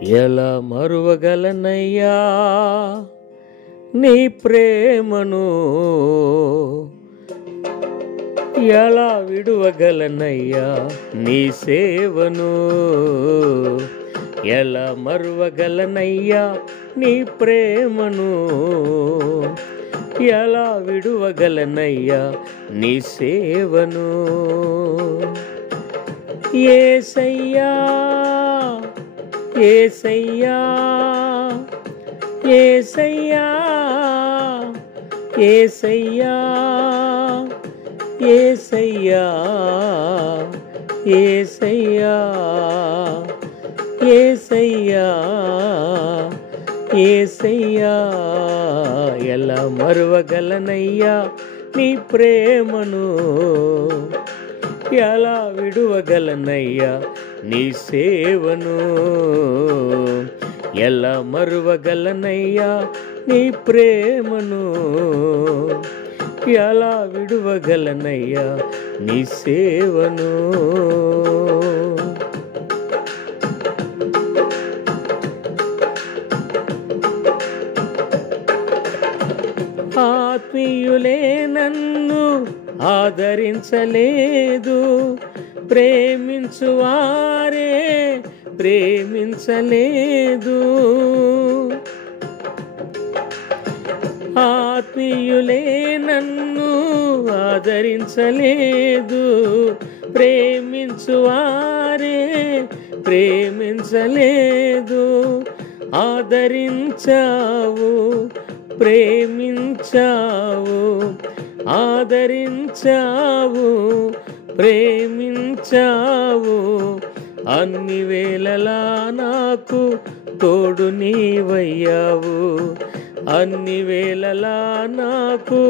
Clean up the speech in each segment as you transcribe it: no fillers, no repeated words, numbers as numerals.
ఎలా మరువగలనయ్యా నీ ప్రేమను, ఎలా విడువగలనయ్యా నీ సేవను, ఎలా మరువగలనయ్యా నీ ప్రేమను, ఎలా విడువగలనయ్యా నీ సేవను. యేసయ్యా యేసయ్యా యేసయ్యా యేసయ్యా యేసయ్యా యేసయ్యా యేసయ్యా యేసయ్యా ఎలా మరువగలనయ్యా నీ ప్రేమను, ఎలా విడువగలనయ్యా నీ సేవను, ఎలా మరువగలనయ్యా నీ ప్రేమను, ఎలా విడువగలనయ్యా నీ సేవను. ఆత్మీయులే నన్ను ఆదరించలేదు, ప్రేమించువారే ప్రేమించలేదు. ఆత్మీయులే నన్ను ఆదరించలేదు, ప్రేమించువారే ప్రేమించలేదు. ఆదరించావు ప్రేమించావు, ఆదరించావు ప్రేమించావు, అన్ని వేళలా నాకు తోడు నీవయ్యావు, అన్ని వేళలా నాకు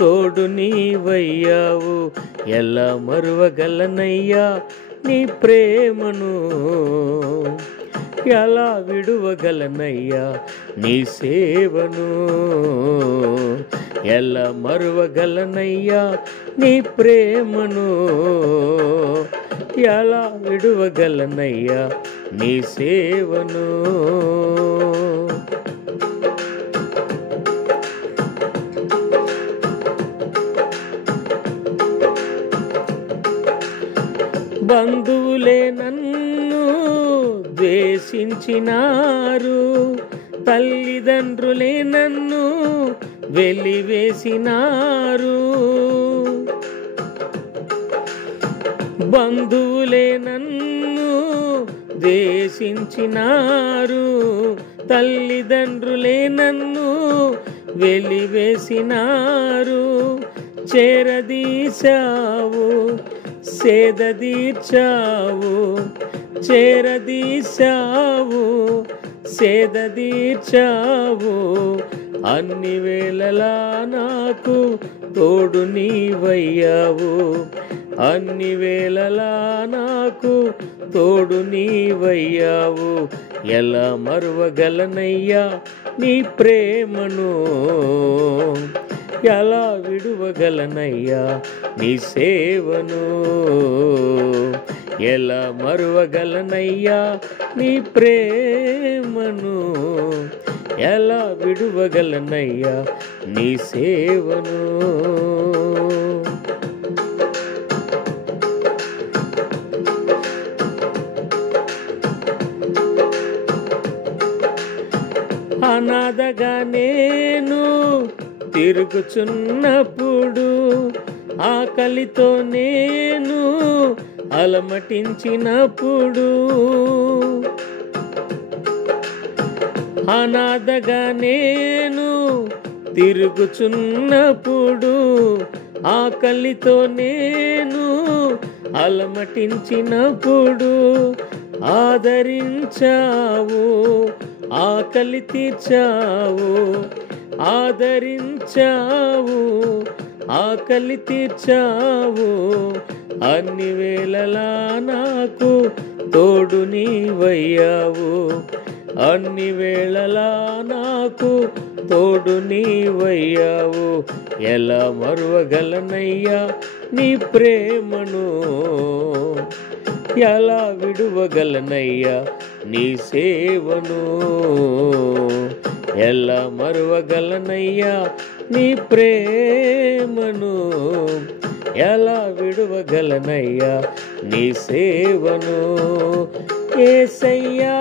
తోడు నీవయ్యావు. ఎలా మరువగలనయ్యా నీ ప్రేమను, ఎలా విడువగలనయ్యా నీ సేవను, ఎలా మరువగలనయ్యా నీ ప్రేమను, ఎలా విడువగలనయ్యా నీ సేవను. బంధువులే నన్ను ద్వేషించినారు, తల్లిదండ్రులే నన్ను వెలివేసినారు. బంధువులే నన్ను ద్వేషించినారు, తల్లిదండ్రులే నన్ను వెలివేసినారు. చేరదీశావు సేదదీర్చావు, చేరదీశావు సేదదీర్చావు, అన్ని వేళలా నాకు తోడు నీవయ్యావు, అన్ని వేళలా నాకు తోడు నీవయ్యావు. ఎలా మరువగలనయ్యా నీ ప్రేమను, ఎలా విడువగలనయ్యా నీ సేవను, ఎలా మరువగలనయ్యా నీ ప్రేమను, ఎలా విడువగలనయ్యా నీ సేవను. అనాథగా నేను తిరుగుచున్నప్పుడు, ఆకలితో నేను అలమటించినప్పుడు, అనాథగా నేను తిరుగుచున్నప్పుడు, ఆకలితో నేను అలమటించినప్పుడు, ఆదరించావు ఆకలి తీర్చావు, ఆదరించావు ఆకలి తీర్చావు, అన్ని వేళలా నాకు తోడు నీవయ్యావు, అన్ని వేళలా నాకు తోడు నీవయ్యావు. ఎలా మరువగలనయ్యా నీ ప్రేమను, ఎలా విడువగలనయ్యా నీ సేవను, ఎలా మరువగలనయ్యా నీ ప్రేమను, ఎలా విడువగలనయ్యా నీ సేవను. యేసయ్యా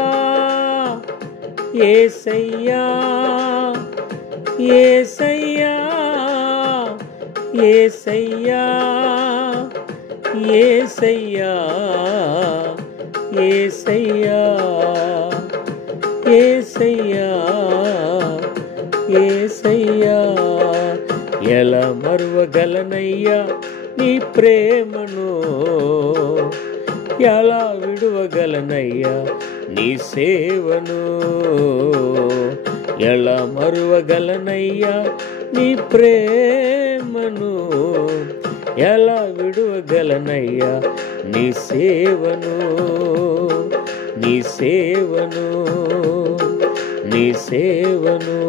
యేసయ్యా యేసయ్యా యేసయ్యా యేసయ్యా యేసయ్యా యేసయ్యా యేసయ్యా, ఎలా మరువగలనయ్యా నీ ప్రేమను, ఎలా విడువగలనయ్యా నీ సేవను, ఎలా మరువగలనయ్యా నీ ప్రేమను, ఎలా విడువగలనయ్యా నీ సేవను, నీ సేవను, నీ సేవను.